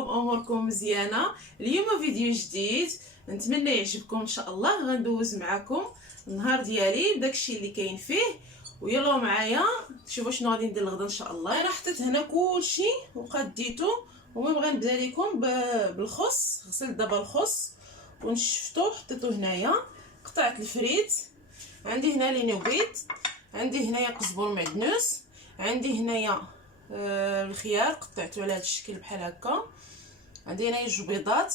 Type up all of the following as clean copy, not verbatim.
عليكم؟ اموركم مزيانه؟ اليوم فيديو جديد نتمنى يعجبكم ان شاء الله. غندوز معكم النهار ديالي بداكشي اللي كاين فيه، ويلا معايا شوفوا شنو غادي ندير الغدا ان شاء الله. انا حطيت هنا كلشي وقديته، وما غنبدا لكم بالخس. غسلت دابا الخس ونشفته حطيته هنايا. قطعت الفريت، عندي هنا لي نوغيت، عندي هنايا قزبر معدنوس، عندي هنايا الخيار قطعته على هذا الشكل بحال هكا، عندي هنايا جوج بيضات،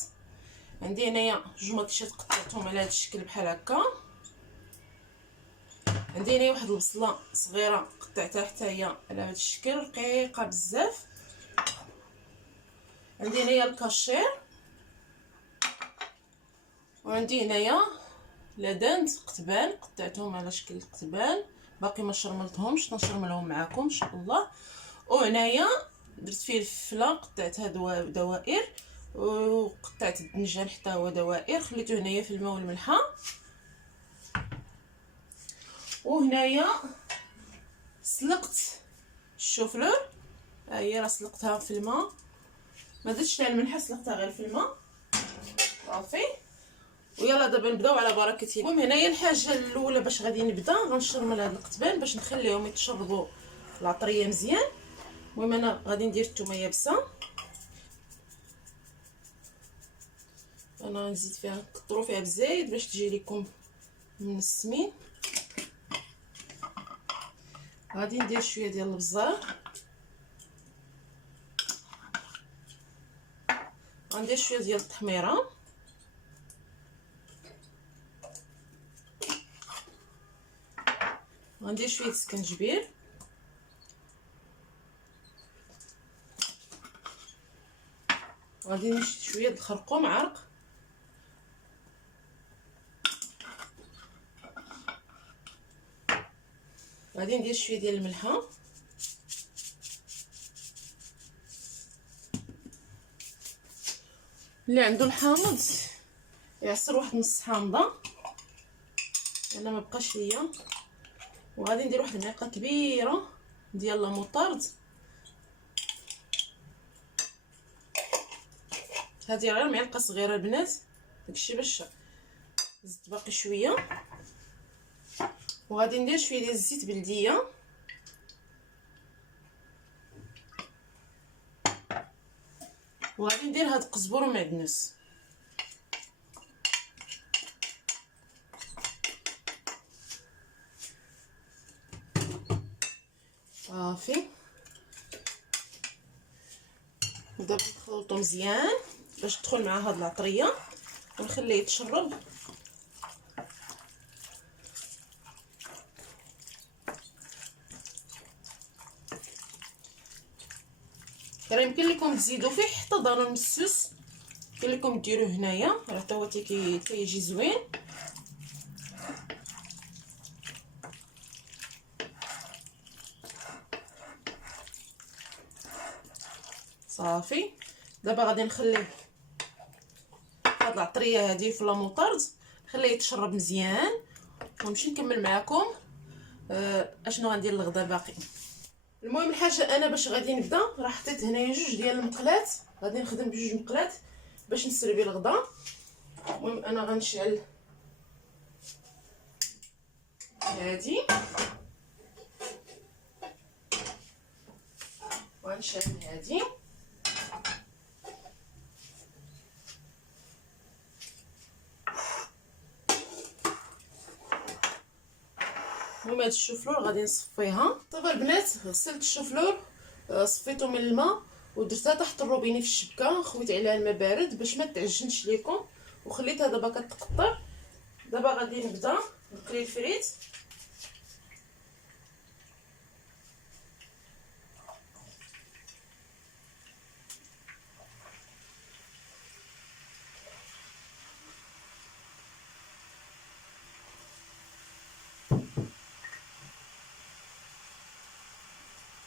عندي هنايا جوج مطيشات قطعتهم على هذا الشكل بحال هكا، عندي هنايا واحد البصله صغيره قطعتها حتى هي على هذا الشكل رقيقه بزاف، عندي هنايا الكاشير، وعندي هنايا لدند قتبان قطعتهم على شكل قتبان، باقي ما شرملتهمش نشرملهم معكم ان شاء الله. وهنايا درت فيه الفلفله قطعتها دوائر، وقطعت الدنجان حتى هو دوائر خليته هنايا في الماء والملحه. وهنايا سلقت الشوفلور، ها هي راه سلقتها في الماء، ما درتش لها الملحه، سلقتها غير في الماء صافي. ويلا دابا نبداو على بركه الله. المهم هنايا الحاجه الاولى باش غادي نبدا غنشرمل هاد القطبان باش نخليهم يتشربوا العطريه مزيان. المهم انا غادي ندير الثومه يابسه، انا نزيد فيها نكثروا فيها بزايد باش تجي لكم من السمين. غادي ندير شويه ديال البزار، غندير شويه ديال التحميره، غندير شويه السكنجبير، غادي نشد شويه د الخرقوم عرق، غادي ندير شويه ديال الملحه، اللي عنده الحامض يعصر واحد نص حامضه، انا ما بقاش ليا. وغادي ندير واحد المعلقه كبيره ديال المطرد، هذه غير معلقه صغيره البنات داكشي باش زدت باقي شويه. وغادي ندير شويه ديال الزيت بلديه، وغادي ندير هاد القزبر ومعدنوس صافي. ودابا نخلطو مزيان باش تدخل مع هاد العطريه ونخليه يتشرب. راه يمكن لكم تزيدوا فيه حتى ضرن مسوس، يمكن لكم ديروه هنايا راه حتى هو تيجي زوين. صافي دابا غادي نخليه هاد العطريه هادي في لاموطارد نخليه يتشرب مزيان، ونمشي نكمل معكم اشنو غندير للغدا باقي. المهم الحاجه انا باش غادي نبدا راه حطيت هنايا جوج ديال المقلات، غادي نخدم بجوج مقلات باش نسربي الغدا. المهم انا غنشعل هادي وغنشعل هادي، المهم هاد الشوفلور غادي نصفيها. طيب البنات غسلت الشوفلور صفيته من الماء ودرتها تحت الروبيني في الشبكه، خويت عليها الماء بارد باش ما تعجنش ليكم، وخليتها دابا كتقطر. دابا غادي نبدا نقلي الفريت.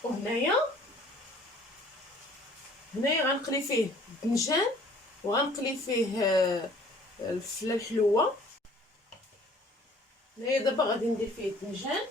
وهنايا غنقلي فيه الدنجان، وغنقلي فيه الفله الحلوه. هنايا دابا غادي ندير فيه الدنجان،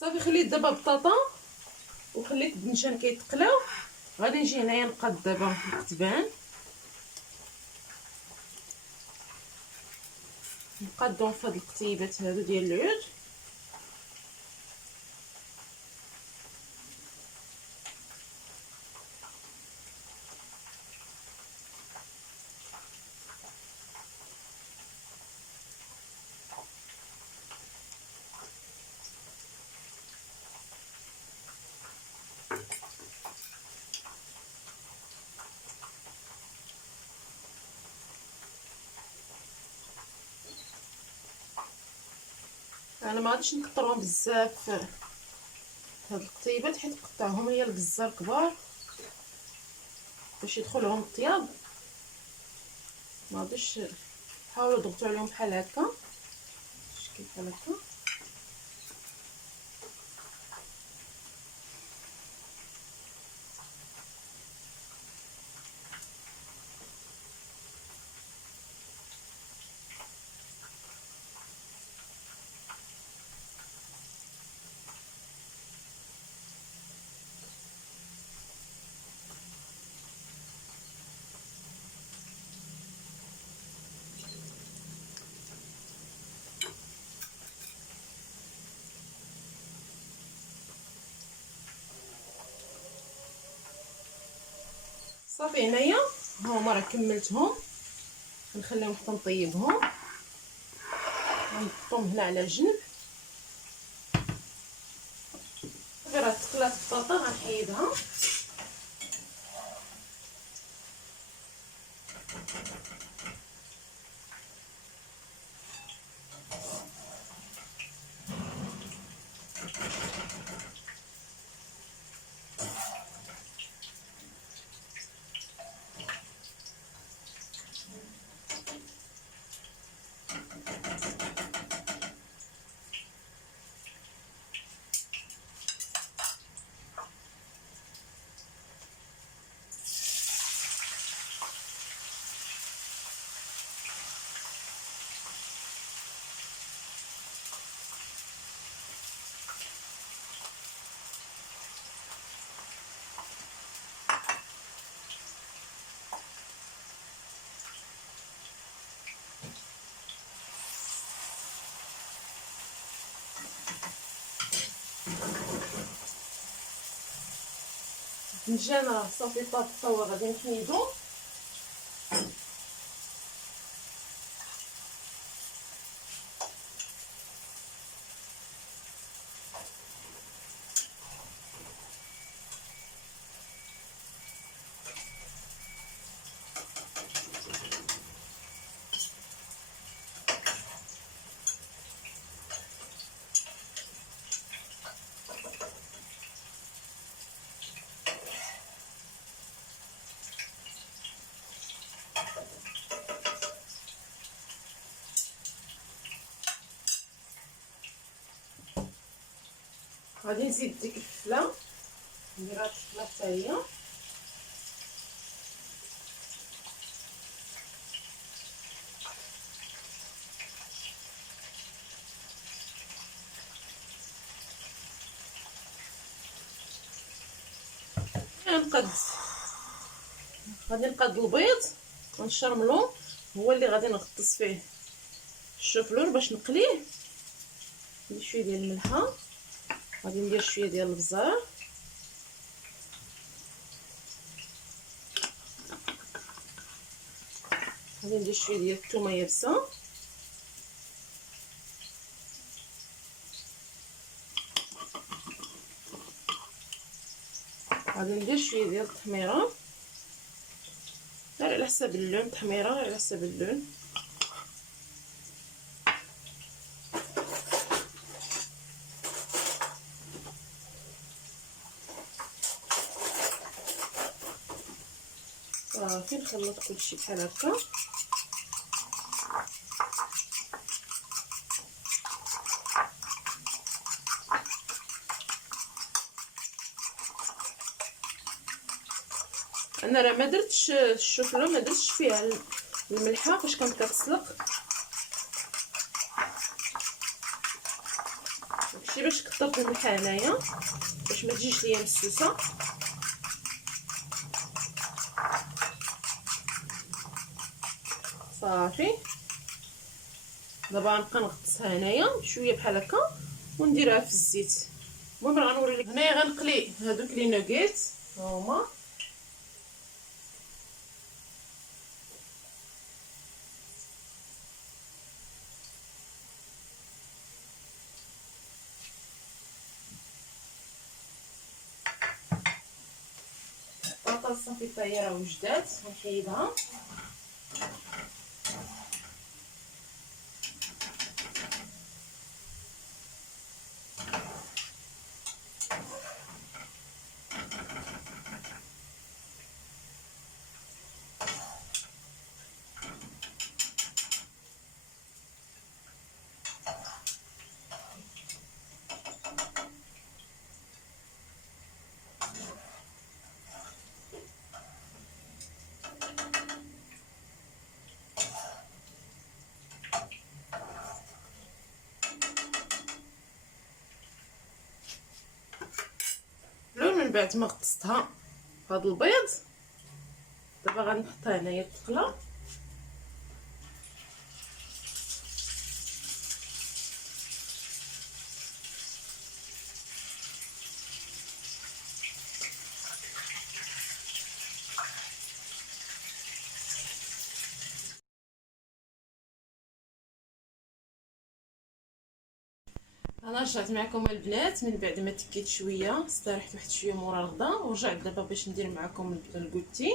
صافي خليت دابا بطاطا وخليت الدنجان كيتقلاو. غادي نجي هنايا نقاد دابا الكتبان، نقادهم في هاد القتيبات هادو ديال العود. انا ما غاديش نكثرهم بزاف هاد القطيبات حيت نقطعهم هي الكزار كبار باش يدخلهم الطياب. ما غاديش، حاولوا تضغطوا عليهم بحال هكا شكل بحال هكا. صافي هنايا ها هما راه كملتهم، نخليهم حتى نطيبهم. غنحطهم هنا على جنب. صافي راه تقلات البطاطا غنحيدها. الدنجان راه صافي طاب طوا، غادي نحيدو. غادي نزيد ديك الفله، نديرها الفله حتى هي. غادي نقاد البيض ونشرملو، هو اللي غادي نغطس فيه الشوفلور باش نقليه. ندير شويه ديال الملحه، غادي ندير شويه ديال البزار، غادي ندير شويه ديال الثومه يابسه، غادي ندير شويه ديال التحميره غير على حساب اللون، تحميره غير على حساب اللون. صافي نخلط كلشي بحال هكا. انا راه ما درتش الشوفله، ما درتش فيها الملحه فاش كانت كتسلق، داكشي شتي باش كثرت الملحه هنايا باش ما تجيش ليا مسوسه. صافي دابا غنبقى نغطسها هنايا شويه بحال هكا ونديرها في الزيت. المهم غنوري لك هنايا غنقلي هذوك لي نوغيت ها هما. البطاطا صافي طايره وجدات غنحيدها. من بعد ما غطستها هاد البيض دابا غنحطها هنايا تقلى. انا رجعت معكم البنات من بعد ما تكيت شويه، استريحت واحد شويه مورا الغدا ورجعت دابا باش ندير معكم الكوتي.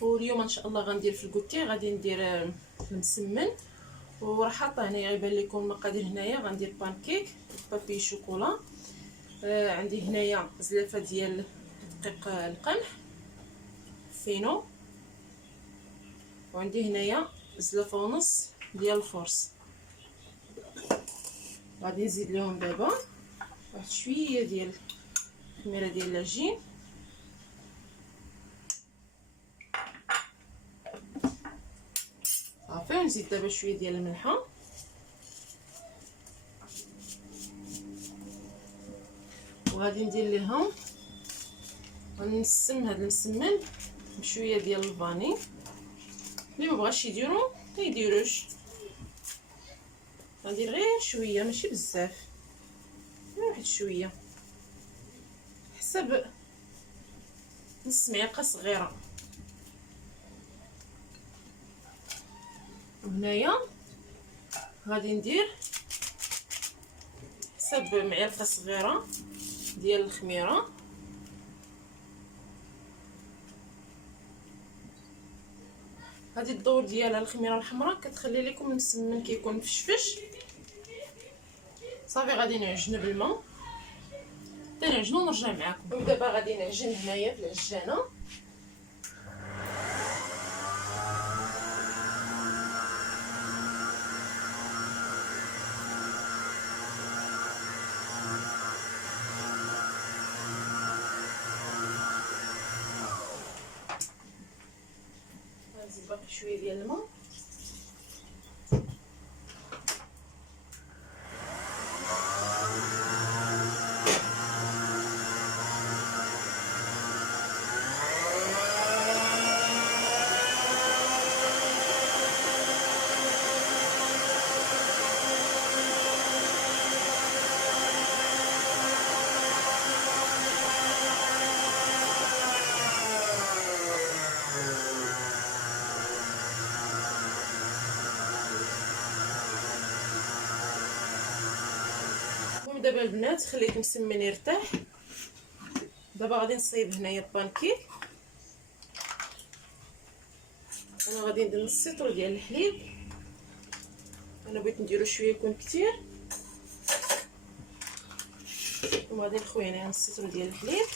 واليوم ان شاء الله غندير في الكوتي غادي ندير المسمن، وراه حاطه هنايا يبان لكم المقادير. هنايا غندير بانكيك بابي شوكولا، عندي هنايا زلافه ديال دقيق القمح فينو، وعندي هنايا زلافه ونص ديال الفورس. غادي نزيد لهم دابا واحد شويه ديال الخميره ديال العجين، صافي. ونزيد دابا شويه ديال الملحه، وغادي ندير ليهم غنسم هذا المسمن بشويه ديال الفاني. اللي ما بغاش يديرو ما يديروش، غندير غير شويه ماشي بزاف، غير واحد شويه حسب نص معلقه صغيره. وهنايا غادي ندير حسب معلقه صغيره ديال الخميره. هذه الدور ديالها الخميره الحمراء كتخلي لكم المسمن كيكون فشفش. صافي غادي نعجنو بالماء حتى نعجنو ونرجع معكم. ودابا غادي نعجن هنايا في العجانه. غنزيد باقي شويه ديال الماء. دابا البنات خليت المسمن يرتاح. دابا غادي نصايب هنايا البانكيك. انا غادي ندير نص لتر ديال الحليب، انا بغيت نديرو شويه يكون كتير، وغادي نخوي هنايا نص لتر ديال الحليب.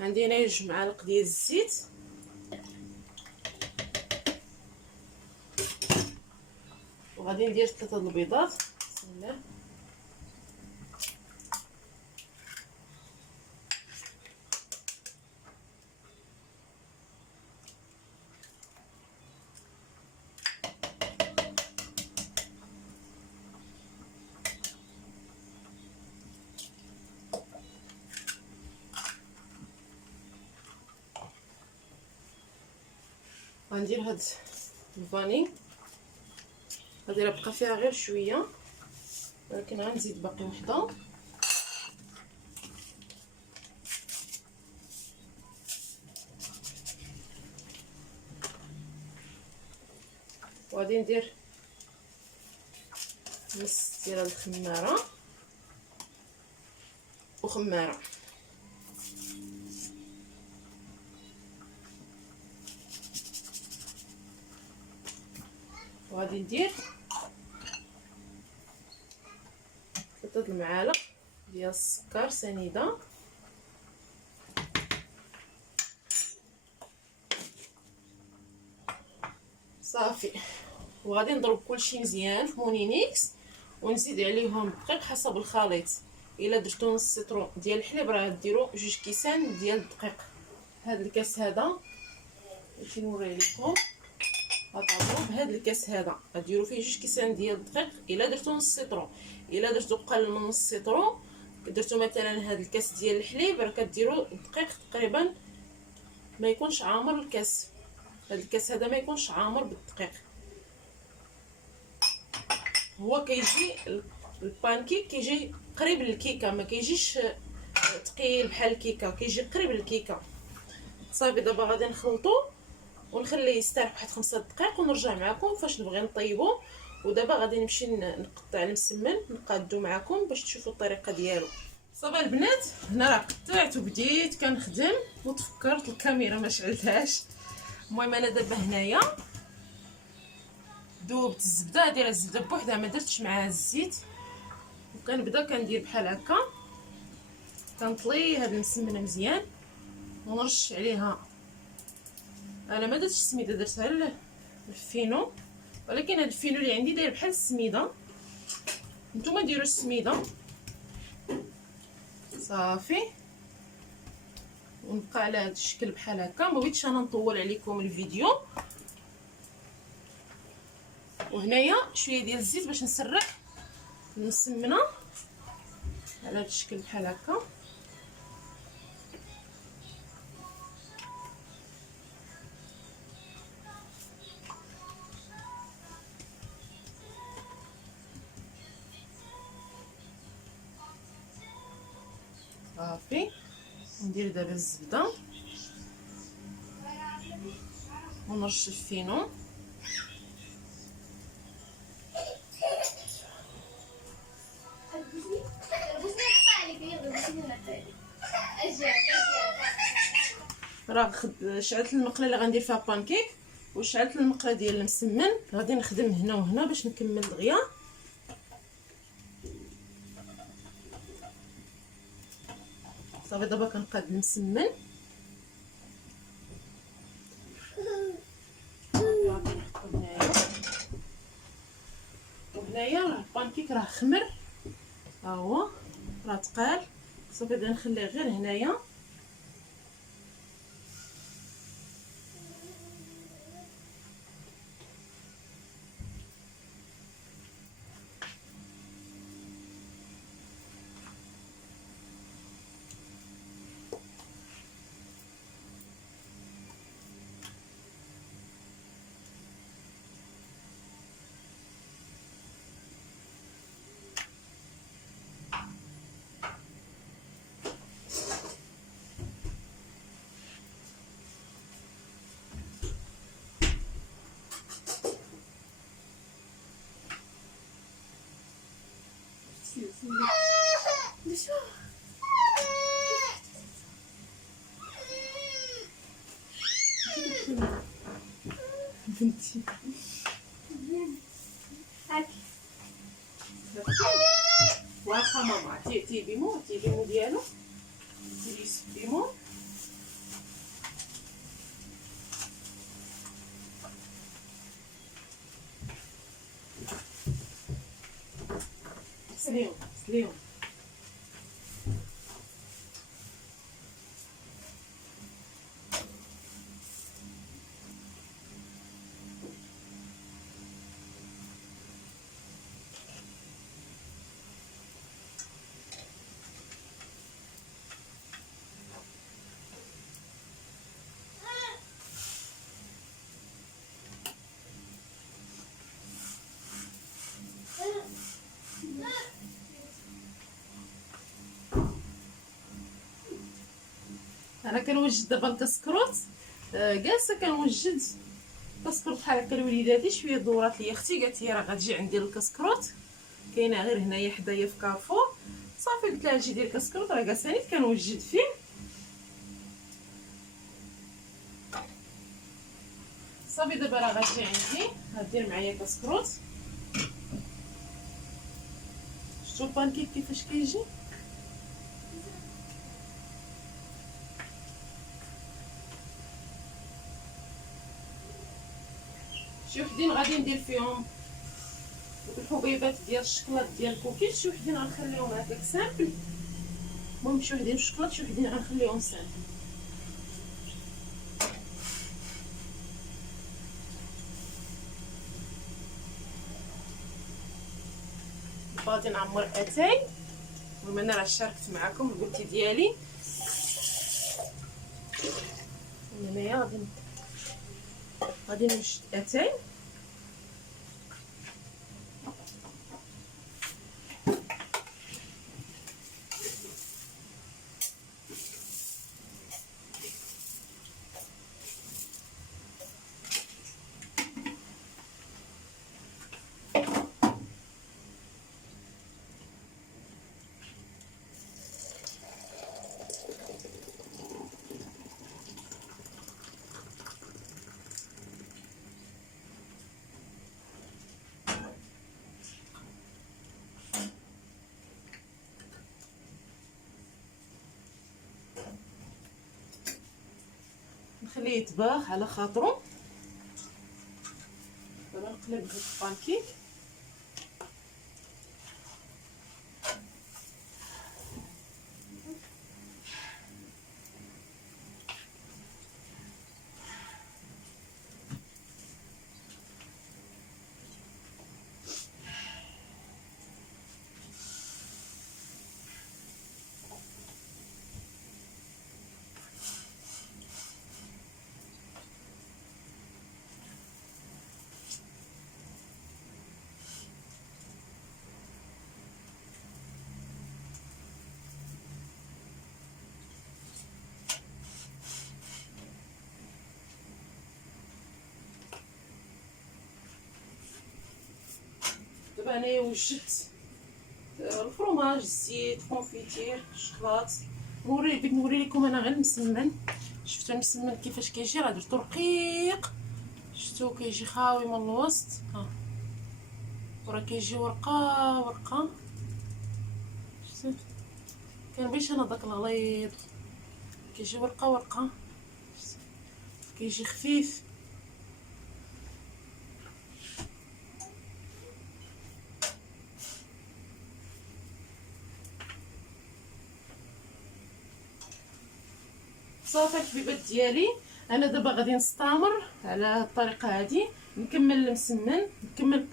عندي هنايا 2 معالق ديال الزيت، وغادي ندير 3 البيضات. بسم الله. غندير هاد الفاني، غادي نبقى فيها غير شويه، ولكن غنزيد باقي وحده. وغادي ندير نص ديال الخماره وخماره. وغادي ندير 3 المعالق ديال السكر سنيده. صافي. وغادي نضرب كلشي مزيان في مونينيكس، ونزيد عليهم الدقيق حسب الخليط. الا درتو نص سيترون ديال الحليب راه ديروا 2 كيسان ديال الدقيق. هذا الكاس هذا باش نوريه لكم، غتعبروا بهذا الكاس هذا غديروا فيه 2 كيسان ديال الدقيق. الا درتو نص سيترون، الا درتو قل من نص سيترون، درتو مثلا هذا الكاس ديال الحليب، راه كديروا الدقيق تقريبا ما يكونش عامر الكاس. هذا الكاس هذا ما يكونش عامر بالدقيق. هو كيجي البانكيك كيجي قريب للكيكه، ما كيجيش ثقيل بحال الكيكه، كيجي قريب للكيكه. صافي دابا غادي نخلطو ونخليه يستريح واحد 5 دقائق ونرجع معكم فاش نبغي نطيبو. ودابا غادي نمشي نقطع المسمن نقادو معكم باش تشوفوا الطريقه ديالو. صافي البنات، هنا راه قطعت وبديت كنخدم وتفكرت الكاميرا ما شعلتهاش. المهم انا دابا هنايا دوبت الزبده، دايره الزبده بوحدها ما درتش معاها الزيت، وكنبدا كندير بحال هكا، كنطلي هاد المسمنه مزيان ونرش عليها. انا ما درتش السميده، درتها الفينو، ولكن هاد الفينو اللي عندي داير بحال السميده، نتوما ديروا السميده. صافي. ونبقى على هاد الشكل بحال هكا. ما بغيتش انا نطول عليكم الفيديو. وهنايا شويه ديال الزيت باش نسرح المسمنه على هاد الشكل بحال هكا. صافي. ندير دابا الزبده ونرش الفينو. راه شعلت المقله اللي غندير فيها بانكيك، وشعلت المقله ديال المسمن. غادي نخدم هنا وهنا باش نكمل دغيا. صافي دابا كنقاد المسمن. وهنايا راه البانكيك راه خمر، ها هو راه تقال. صافي غادي نخليه غير هنايا. بنتي واخا ماما تي بيمو ديالو تي بيمو. سليم انا كنوجد دابا الكسكروت. جالسه كنوجد كسكروت بحال هكا لوليداتي. شويه دورات لي اختي قالت لي راه غتجي عندي الكسكروت، كاينه غير هنايا حدايا في كارفور. صافي قلت لها اجي دير الكسكروت، راه جالسه نيت كنوجد فيه. صافي دابا راه غتجي عندي، غدير معايا كسكروت. شفتوا البانكيك كيفاش كيجي؟ شي وحدين غادي ندير فيهم الحبيبات ديال الشكلاط ديال الكوكيز، شي وحدين غنخليهم هكاك سامبل. المهم شي وحدين بالشكلاط، شي وحدين غنخليهم سامبل. غادي نعمر اتاي. المهم انا راه شاركت معكم البوتي ديالي. هنايا غادي نوجد اتاي. نخليه يطبخ على خاطرو. دابا نقلب هاد البانكيك. دابا انايا وجدت الفرomاج، الزيت، كونفيتير، الشكلاط. بغيت نوري لكم انا غير المسمن. شفتوا المسمن كيفاش كيجي؟ راه درتو رقيق، شفتوا كيجي خاوي من الوسط. ها وراه كيجي ورقه ورقه. شفتوا كنبغيش انا داك الغليظ، كيجي ورقه ورقه، كيجي خفيف. صافي الحبيبات ديالي، انا دابا غادي نستمر على الطريقه هذه، نكمل المسمن، نكمل